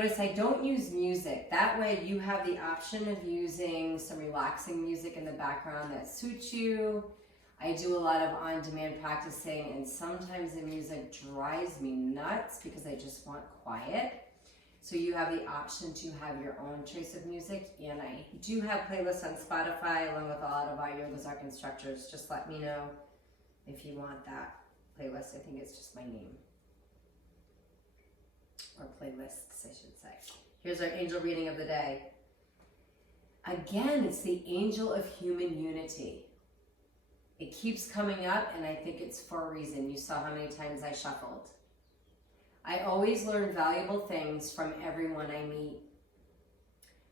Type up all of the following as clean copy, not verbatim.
Notice I don't use music. That way you have the option of using some relaxing music in the background that suits you. I do a lot of on-demand practicing, and sometimes the music drives me nuts because I just want quiet. So you have the option to have your own choice of music, and I do have playlists on Spotify along with a lot of our Yoga Zark instructors. Just let me know if you want that playlist. I think it's just my name. Or playlists, I should say. Here's our angel reading of the day. Again, it's the angel of human unity. It keeps coming up, and I think it's for a reason. You saw how many times I shuffled. I always learn valuable things from everyone I meet.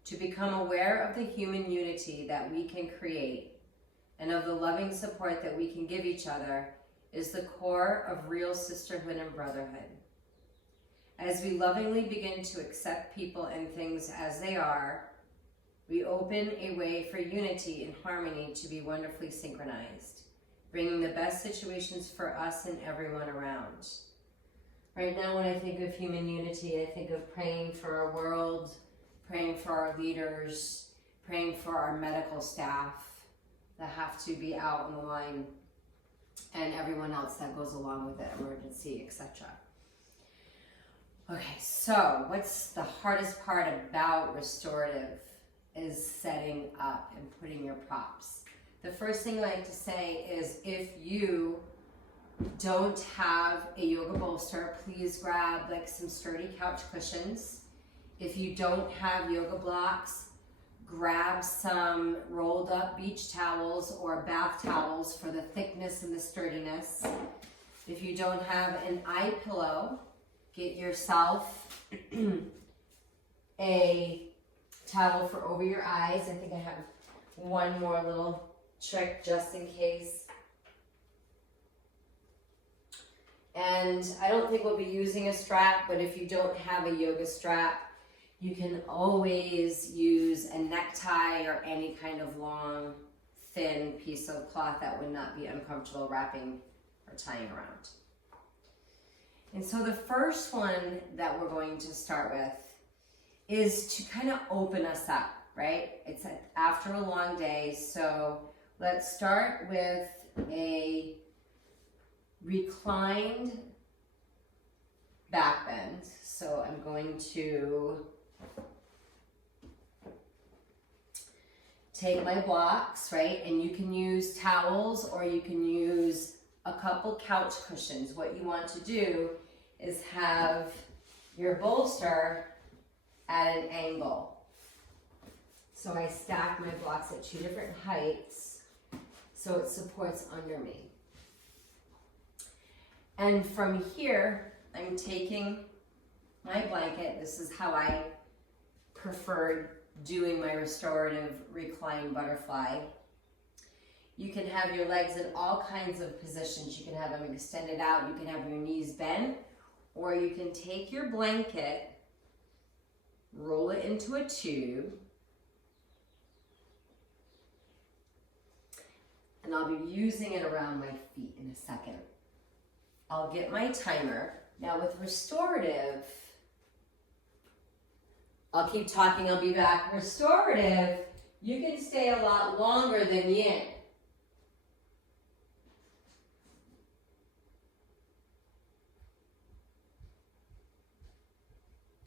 To become aware of the human unity that we can create and of the loving support that we can give each other is the core of real sisterhood and brotherhood. As we lovingly begin to accept people and things as they are, we open a way for unity and harmony to be wonderfully synchronized, bringing the best situations for us and everyone around. Right now, when I think of human unity, I think of praying for our world, praying for our leaders, praying for our medical staff that have to be out on the line, and everyone else that goes along with it, emergency, etc. Okay, so what's the hardest part about restorative is setting up and putting your props. The first thing I like to say is if you don't have a yoga bolster, please grab like some sturdy couch cushions. If you don't have yoga blocks, grab some rolled up beach towels or bath towels for the thickness and the sturdiness. If you don't have an eye pillow, get yourself a towel for over your eyes. I think I have one more little trick just in case. And I don't think we'll be using a strap, but if you don't have a yoga strap, you can always use a necktie or any kind of long, thin piece of cloth that would not be uncomfortable wrapping or tying around. And so the first one that we're going to start with is to kind of open us up, right? It's after a long day, so let's start with a reclined back bend. So I'm going to take my blocks, right? And you can use towels or you can use a couple couch cushions. What you want to do is have your bolster at an angle. So I stack my blocks at 2 different heights so it supports under me. And from here, I'm taking my blanket. This is how I prefer doing my restorative reclined butterfly. You can have your legs in all kinds of positions. You can have them extended out. You can have your knees bent, or you can take your blanket, roll it into a tube, and I'll be using it around my feet in a second. I'll get my timer. Now with restorative, I'll keep talking, I'll be back. Restorative, you can stay a lot longer than yin.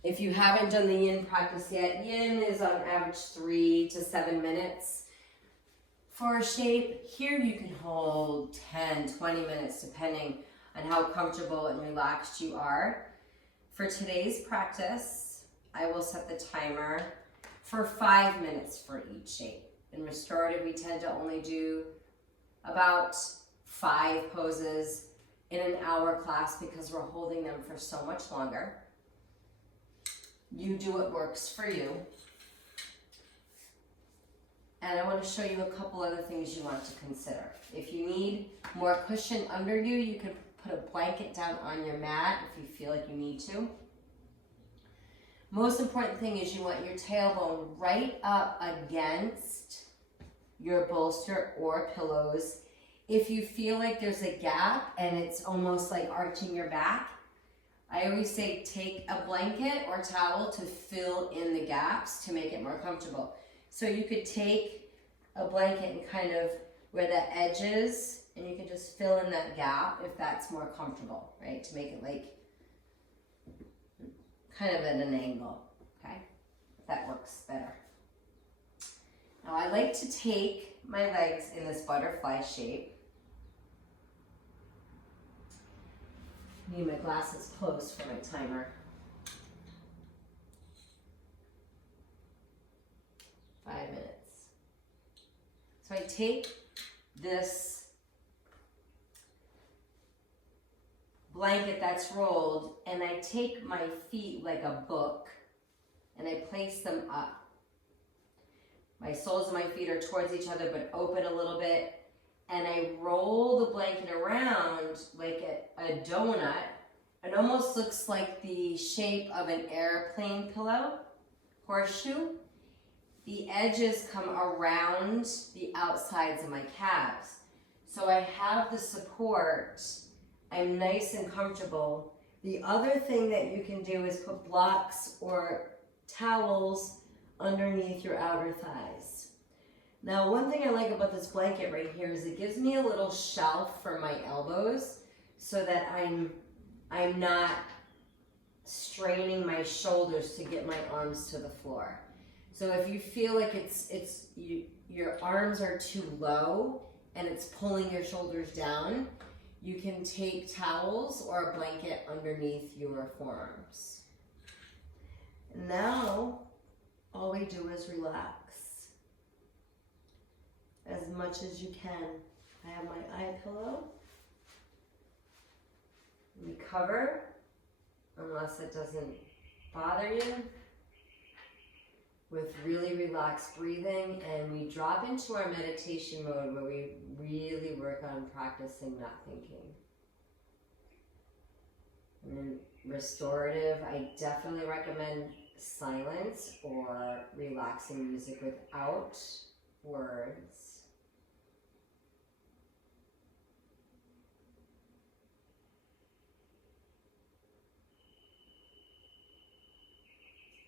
If you haven't done the yin practice yet, yin is on average 3 to 7 minutes. For a shape, here you can hold 10, 20 minutes depending on how comfortable and relaxed you are. For today's practice, I will set the timer for 5 minutes for each shape. In restorative, we tend to only do about 5 poses in an hour class because we're holding them for so much longer. You do what works for you. And I want to show you a couple other things you want to consider. If you need more cushion under you, you can put a blanket down on your mat if you feel like you need to. Most important thing is you want your tailbone right up against your bolster or pillows. If you feel like there's a gap and it's almost like arching your back, I always say take a blanket or towel to fill in the gaps to make it more comfortable. So you could take a blanket and kind of where the edge is, and you can just fill in that gap if that's more comfortable, right? To make it like kind of at an angle, okay? If that works better. Now I like to take my legs in this butterfly shape. Need my glasses closed for my timer. 5 minutes. So I take this blanket that's rolled and I take my feet like a book and I place them up. My soles of my feet are towards each other but open a little bit, and I roll the blanket around like a donut. It almost looks like the shape of an airplane pillow, horseshoe. The edges come around the outsides of my calves. So I have the support, I'm nice and comfortable. The other thing that you can do is put blocks or towels underneath your outer thighs. Now, one thing I like about this blanket right here is it gives me a little shelf for my elbows so that I'm not straining my shoulders to get my arms to the floor. So if you feel like your arms are too low and it's pulling your shoulders down, you can take towels or a blanket underneath your forearms. And now, all we do is relax as much as you can. I have my eye pillow. We cover, unless it doesn't bother you, with really relaxed breathing, and we drop into our meditation mode where we really work on practicing not thinking. And then restorative, I definitely recommend silence or relaxing music without words.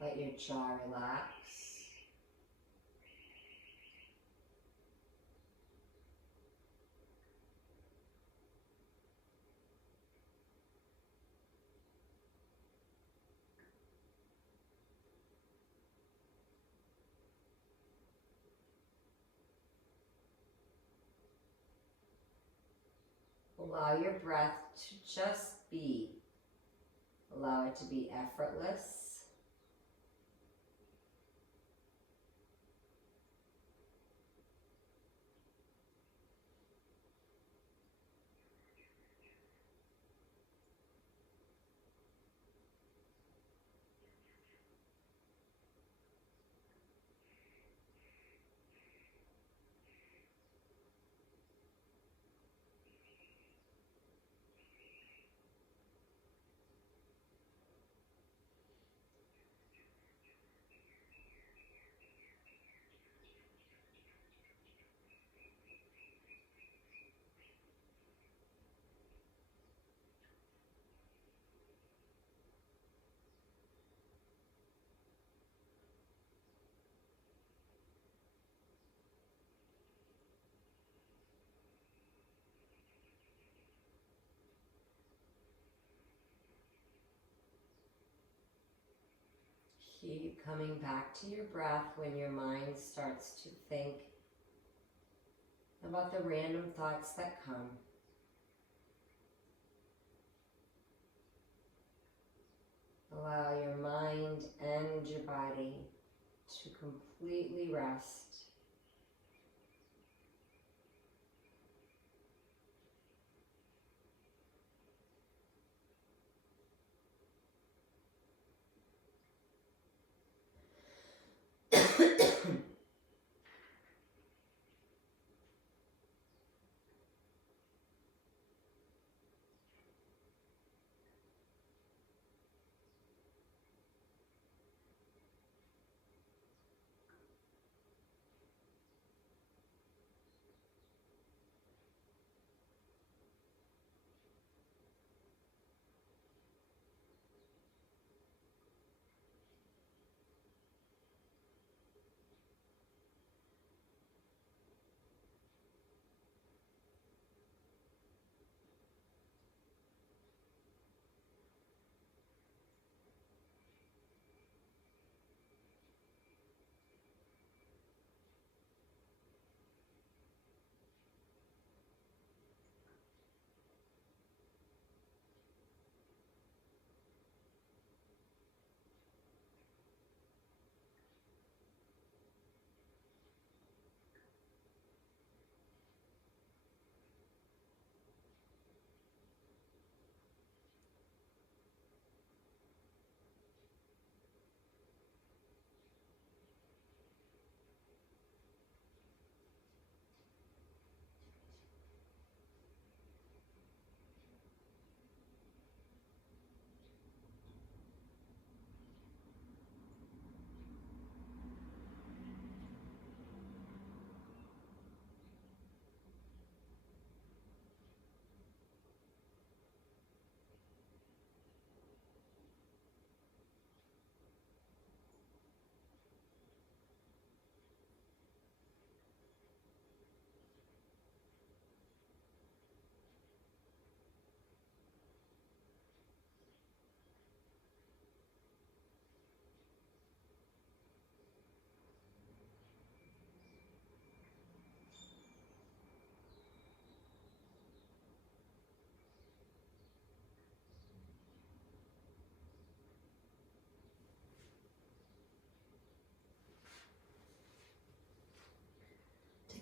Let your jaw relax. Allow your breath to just be. Allow it to be effortless. Keep coming back to your breath when your mind starts to think about the random thoughts that come. Allow your mind and your body to completely rest.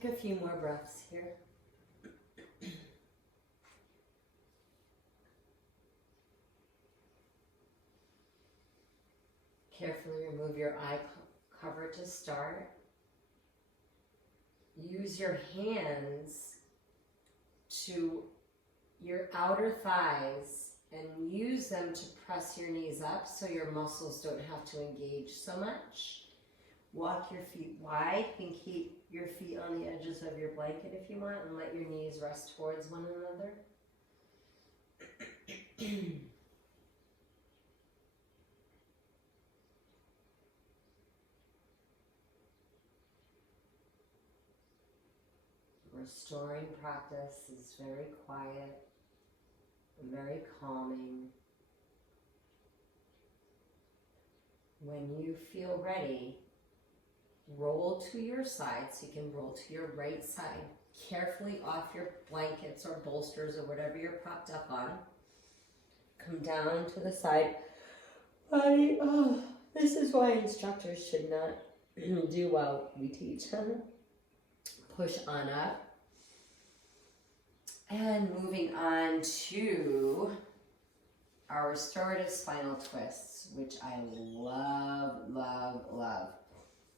Take a few more breaths here. Carefully remove your eye cover to start. Use your hands to your outer thighs and use them to press your knees up so your muscles don't have to engage so much. Walk your feet wide and keep your feet on the edges of your blanket if you want, and let your knees rest towards one another. Restoring practice is very quiet and very calming. When you feel ready, roll to your side, so you can roll to your right side, carefully off your blankets or bolsters or whatever you're propped up on. Come down to the side. Body, this is why instructors should not do while we teach. Push on up. And moving on to our restorative spinal twists, which I love, love, love.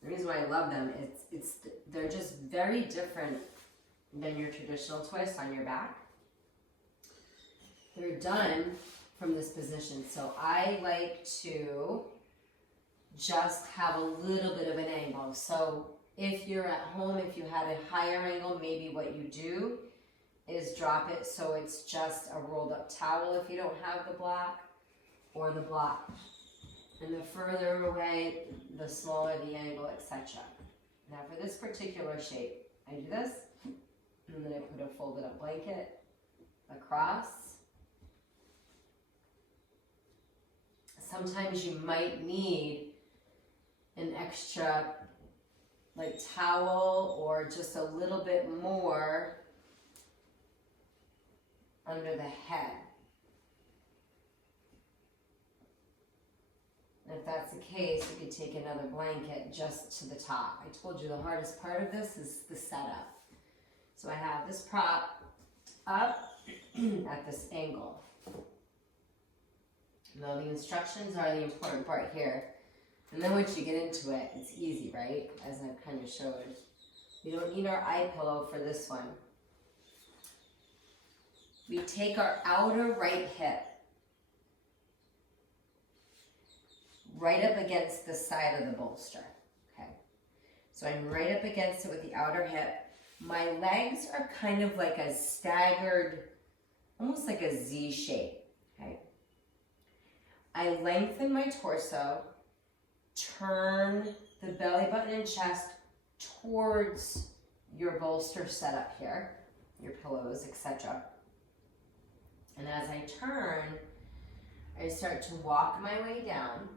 The reason why I love them is they're just very different than your traditional twist on your back. They're done from this position. So I like to just have a little bit of an angle. So if you're at home, if you had a higher angle, maybe what you do is drop it so it's just a rolled up towel if you don't have the block, or the block. And the further away, the smaller the angle, etc. Now for this particular shape, I do this, and then I put a folded up blanket across. Sometimes you might need an extra like towel or just a little bit more under the head. And if that's the case, you could take another blanket just to the top. I told you the hardest part of this is the setup. So I have this prop up at this angle. Now the instructions are the important part here. And then once you get into it, it's easy, right? As I've kind of showed. We don't need our eye pillow for this one. We take our outer right hip right up against the side of the bolster, okay? So I'm right up against it with the outer hip. My legs are kind of like a staggered, almost like a Z shape, okay? I lengthen my torso, turn the belly button and chest towards your bolster setup here, your pillows, etc. And as I turn, I start to walk my way down.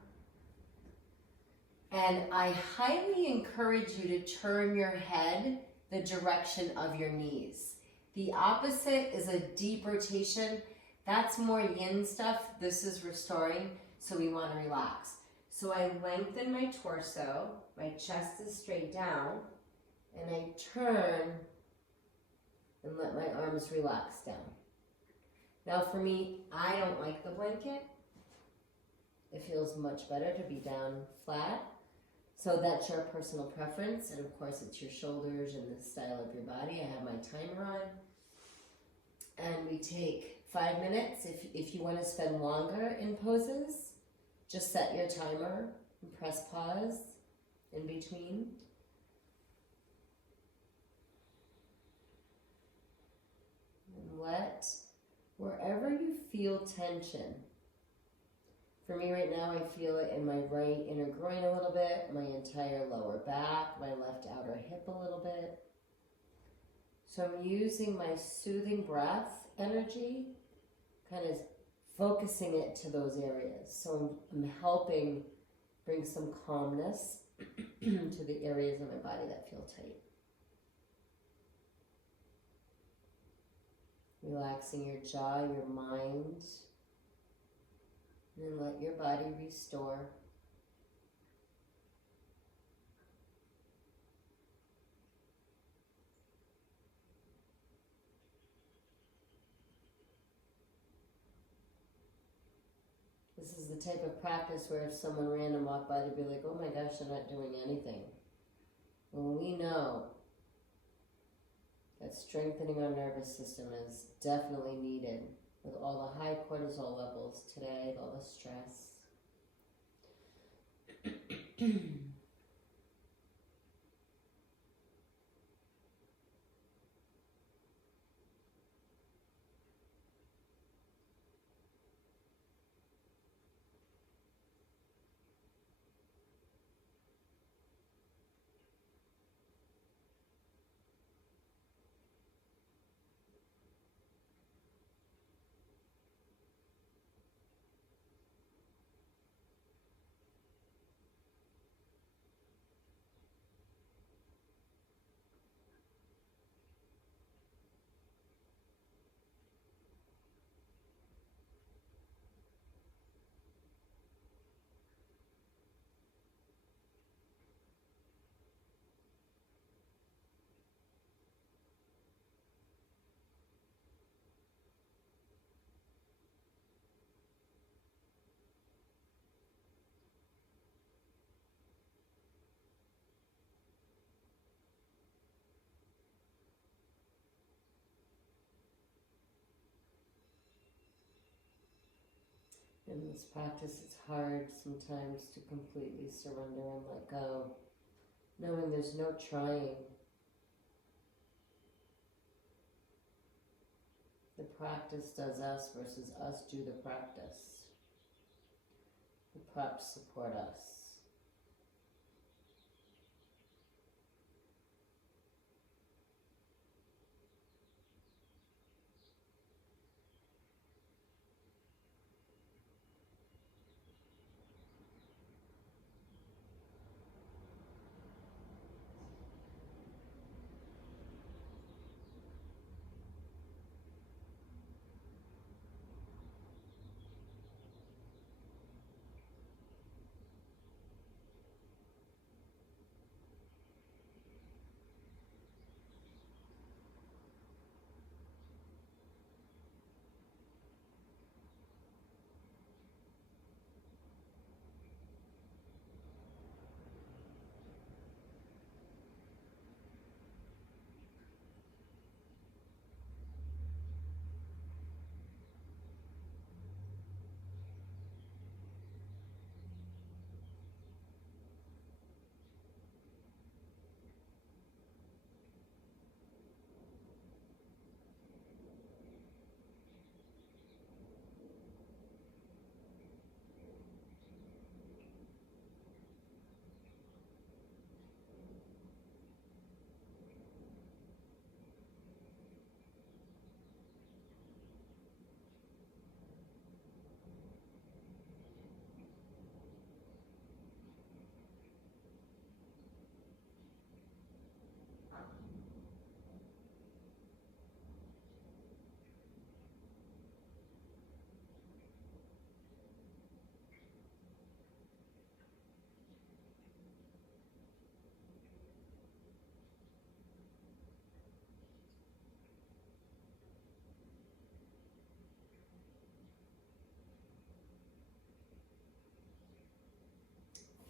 And I highly encourage you to turn your head the direction of your knees. The opposite is a deep rotation. That's more yin stuff. This is restoring, so we want to relax. So I lengthen my torso, my chest is straight down, and I turn and let my arms relax down. Now for me, I don't like the blanket. It feels much better to be down flat. So that's your personal preference, and of course it's your shoulders and the style of your body. I have my timer on. And we take 5 minutes. If you want to spend longer in poses, just set your timer and press pause in between. And let wherever you feel tension. For me right now, I feel it in my right inner groin a little bit, my entire lower back, my left outer hip a little bit. So I'm using my soothing breath energy, kind of focusing it to those areas. So I'm helping bring some calmness to the areas of my body that feel tight. Relaxing your jaw, your mind, and then let your body restore. This is the type of practice where if someone random walked by, they'd be like, oh my gosh, they're not doing anything. When we know that strengthening our nervous system is definitely needed with all the high cortisol levels today, all the stress. In this practice, it's hard sometimes to completely surrender and let go, knowing there's no trying. The practice does us versus us do the practice. The props support us.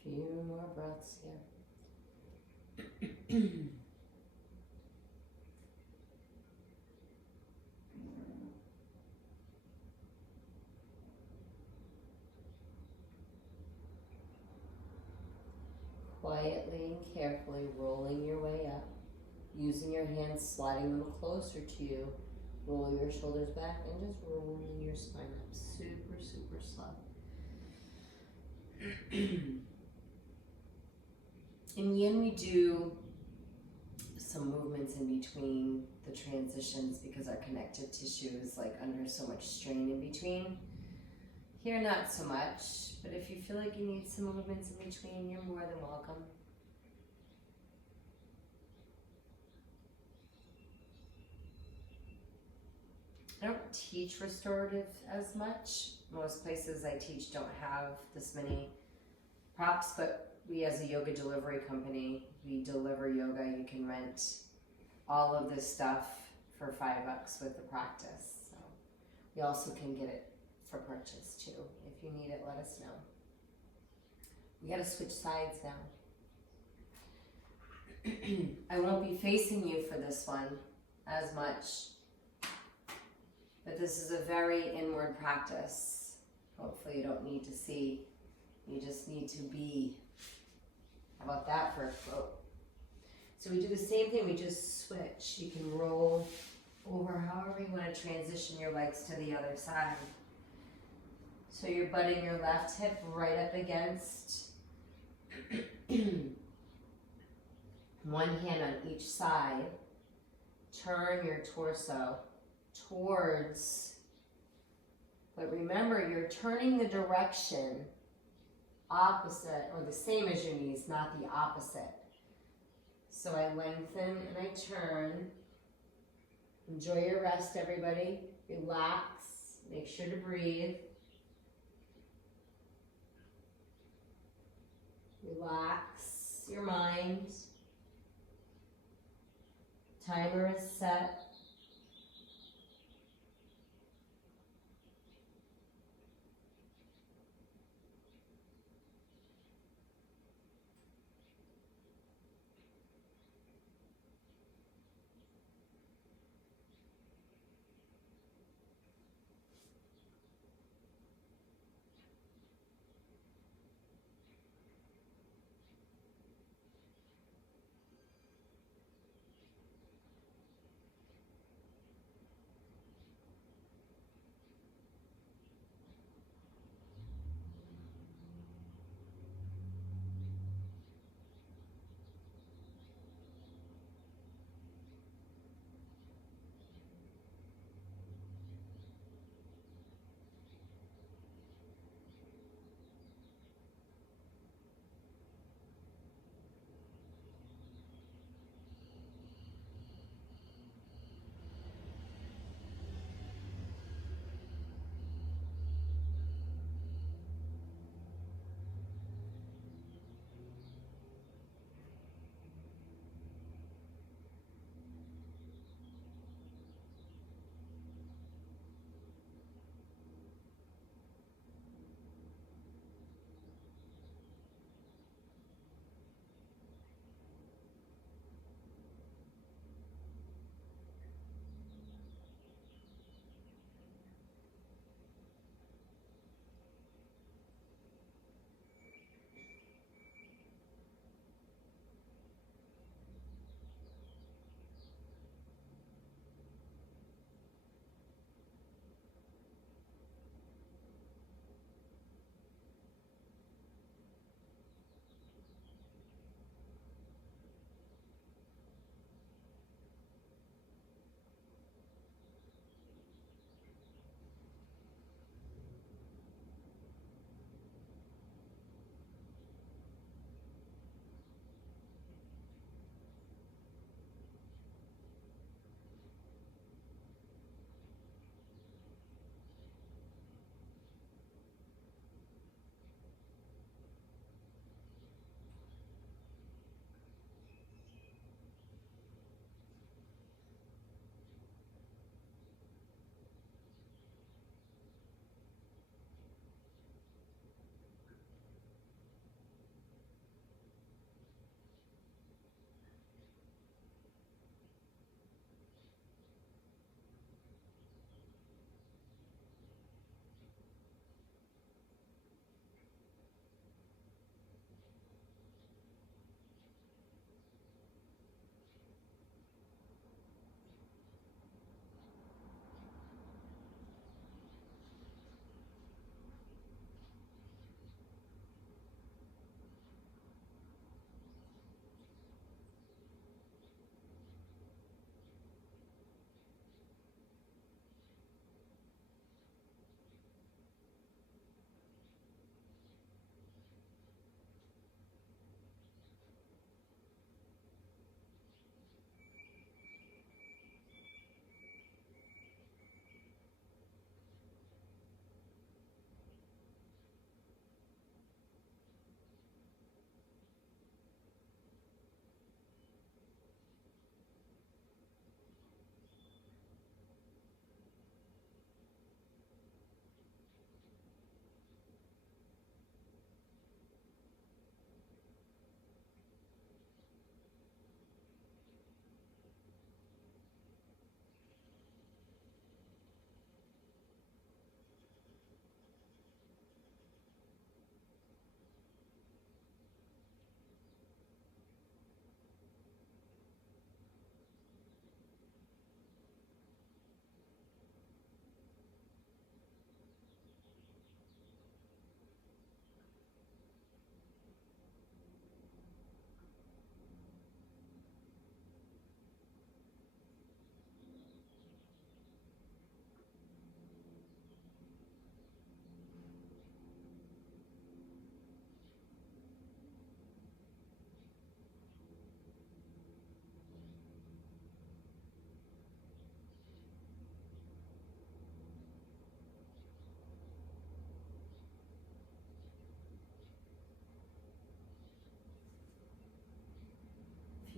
Few more breaths here. Quietly and carefully rolling your way up, using your hands, sliding them closer to you. Roll your shoulders back and just rolling your spine up super, super slow. In yin, we do some movements in between the transitions because our connective tissue is like under so much strain in between. Here, not so much, but if you feel like you need some movements in between, you're more than welcome. I don't teach restorative as much. Most places I teach don't have this many props, but we as a yoga delivery company, we deliver yoga. You can rent all of this stuff for $5 with the practice. So we also can get it for purchase too. If you need it, let us know. We gotta switch sides now. I won't be facing you for this one as much, but this is a very inward practice. Hopefully you don't need to see, you just need to be. How about that for a quote? So we do the same thing, we just switch. You can roll over however you want to transition your legs to the other side. So you're butting your left hip right up against one hand on each side. Turn your torso towards, but remember you're turning the direction opposite or the same as your knees, not the opposite. So I lengthen and I turn. Enjoy your rest, everybody. Relax. Make sure to breathe. Relax your mind. Timer is set.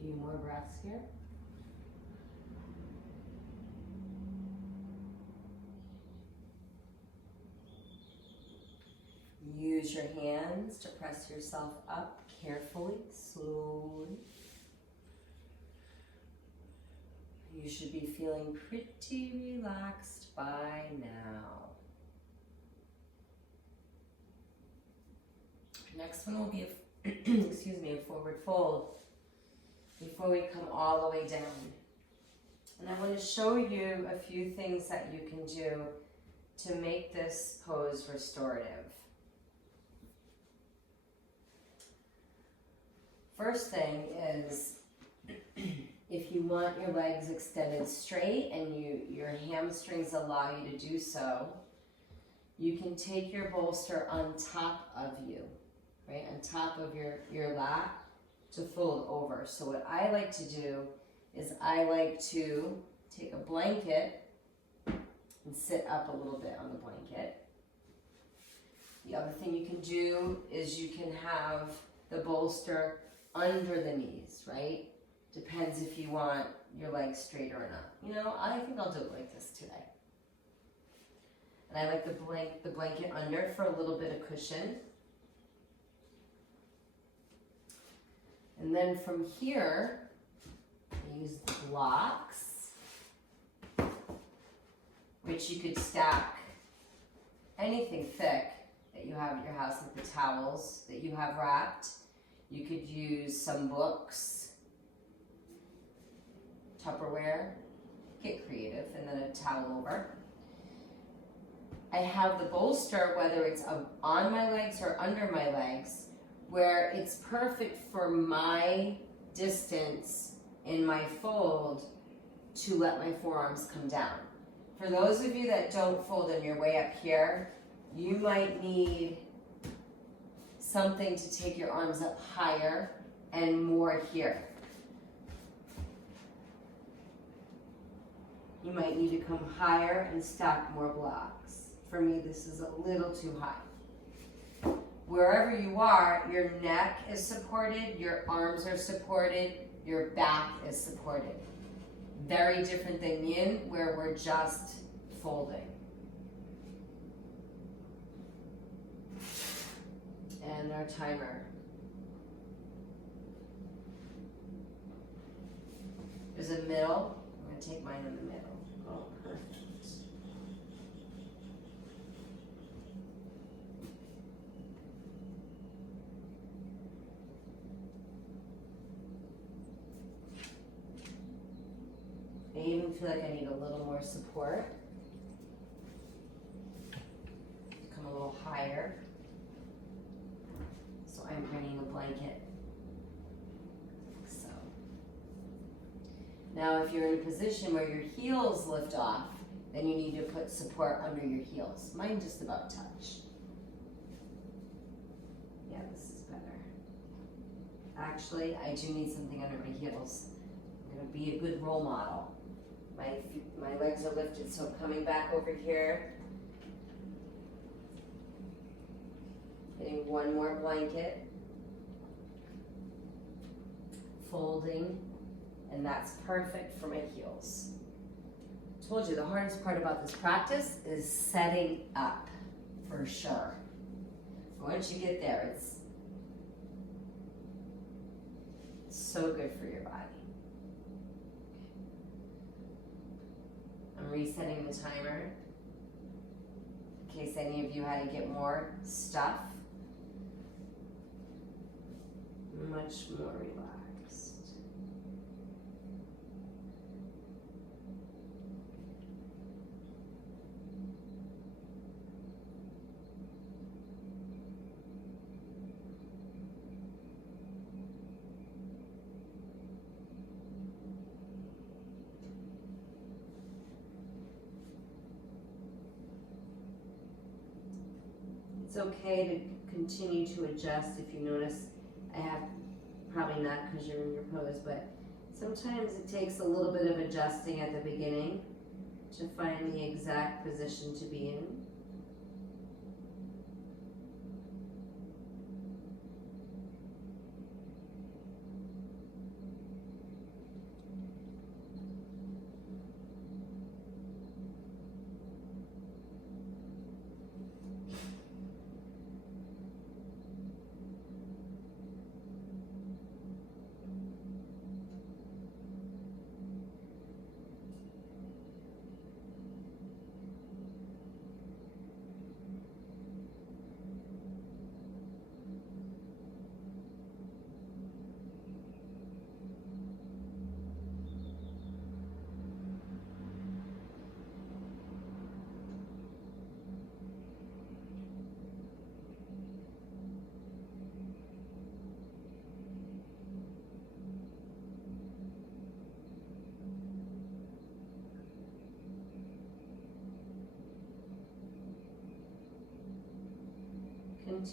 few more breaths here. Use your hands to press yourself up carefully, slowly. You should be feeling pretty relaxed by now. Next one will be a, excuse me, a forward fold before we come all the way down. And I want to show you a few things that you can do to make this pose restorative. First thing is, if you want your legs extended straight and your hamstrings allow you to do so, you can take your bolster on top of you, right? On top of your lap to fold over. So what I like to do is I like to take a blanket and sit up a little bit on the blanket. The other thing you can do is you can have the bolster under the knees, right? Depends if you want your legs straight or not. You know, I think I'll do it like this today. And I like the blanket under for a little bit of cushion. And then from here, I use the blocks, which you could stack anything thick that you have at your house, like the towels that you have wrapped. You could use some books, Tupperware, get creative, and then a towel over. I have the bolster, whether it's on my legs or under my legs, where it's perfect for my distance in my fold to let my forearms come down. For those of you that don't fold and you're way up here, you might need something to take your arms up higher and more here. You might need to come higher and stack more blocks. For me, this is a little too high. Wherever you are, your neck is supported, your arms are supported, your back is supported. Very different than yin, where we're just folding. And our timer. There's a middle. I'm going to take mine in the middle. Oh, perfect. I even feel like I need a little more support. Come a little higher. So I'm bringing a blanket. So. Now if you're in a position where your heels lift off, then you need to put support under your heels. Mine just about touch. Yeah, this is better. Actually, I do need something under my heels. I'm going to be a good role model. My legs are lifted, so I'm coming back over here. Getting one more blanket. Folding. And that's perfect for my heels. I told you the hardest part about this practice is setting up, for sure. Once you get there, it's so good for your body. I'm resetting the timer in case any of you had to get more stuff. Much more relaxed. It's okay to continue to adjust if you notice. I have, probably not because you're in your pose, but sometimes it takes a little bit of adjusting at the beginning to find the exact position to be in.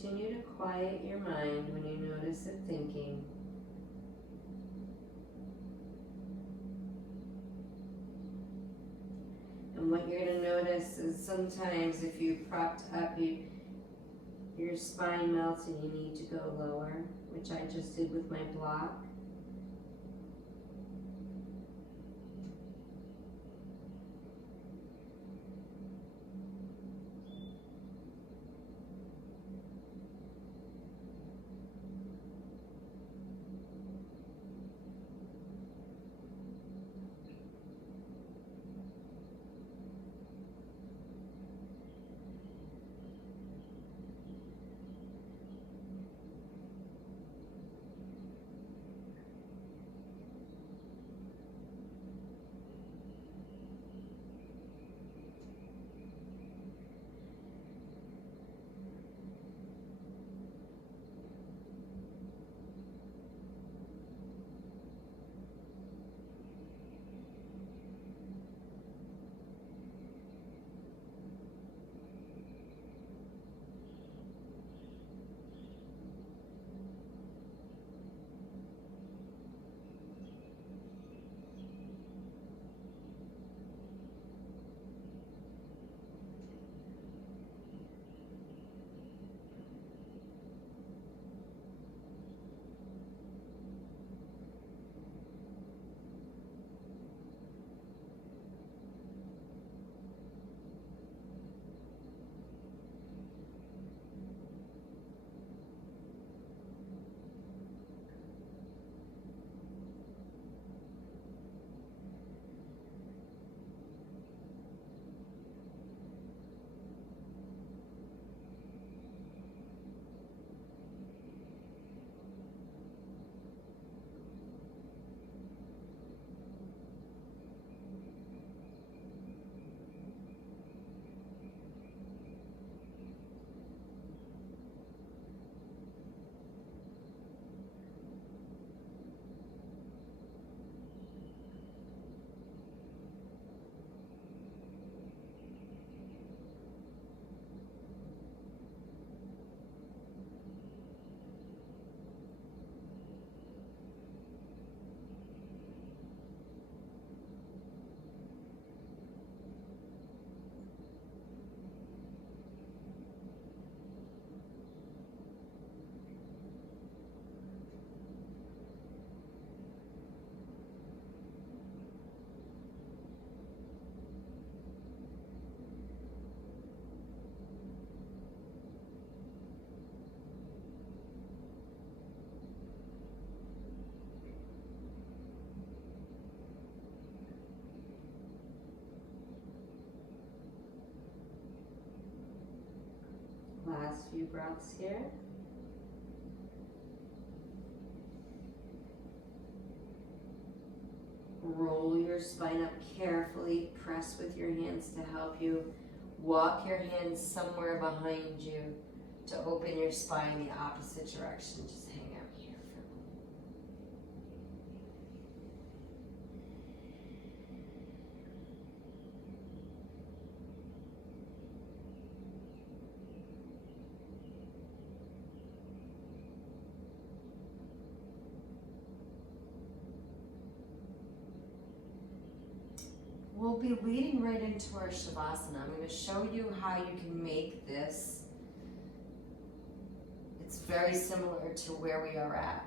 continue to quiet your mind when you notice it thinking. And what you're going to notice is sometimes if you propped up, your spine melts and you need to go lower, which I just did with my block. Last few breaths here. Roll your spine up carefully. Press with your hands to help you. Walk your hands somewhere behind you to open your spine the opposite direction. Just hang out here for a moment. We'll be leading right into our Shavasana. I'm going to show you how you can make this. It's very similar to where we are at.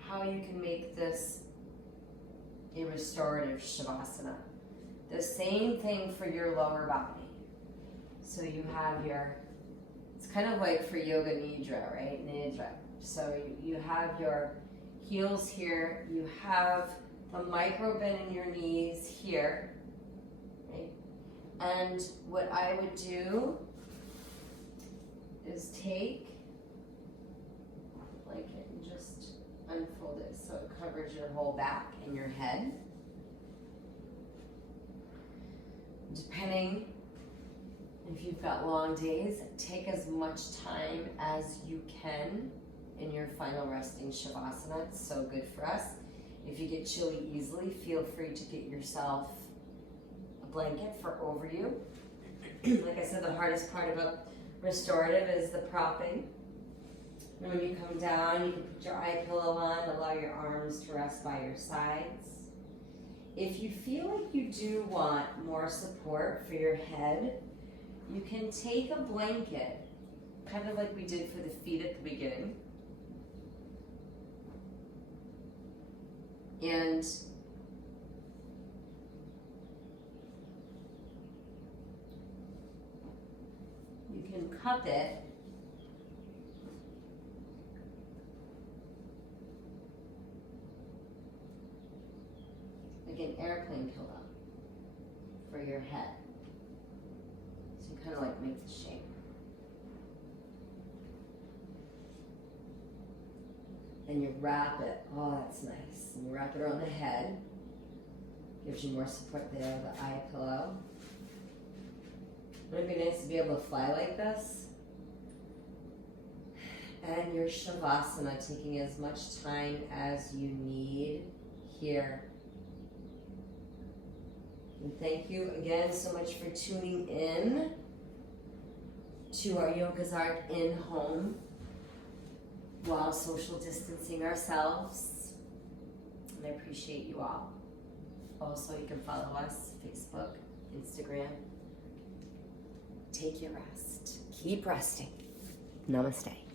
How you can make this a restorative Shavasana. The same thing for your lower body. So you have your, it's kind of like for Yoga Nidra, right? Nidra. So you have your heels here. You have the micro bend in your knees here. And what I would do is take a blanket and just unfold it so it covers your whole back and your head. Depending if you've got long days, take as much time as you can in your final resting Shavasana. It's so good for us. If you get chilly easily, feel free to get yourself blanket for over you. Like I said, the hardest part about restorative is the propping. And when you come down, you can put your eye pillow on, allow your arms to rest by your sides. If you feel like you do want more support for your head, you can take a blanket, kind of like we did for the feet at the beginning, and you can cup it like an airplane pillow for your head. So you kind of like make the shape. And you wrap it. Oh, that's nice. And you wrap it around the head. Gives you more support there, the eye pillow. Wouldn't it be nice to be able to fly like this? And your Shavasana, taking as much time as you need here. And thank you again so much for tuning in to our Yoga's Art in home while social distancing ourselves. And I appreciate you all. Also, you can follow us, Facebook, Instagram. Take your rest. Keep resting. Namaste.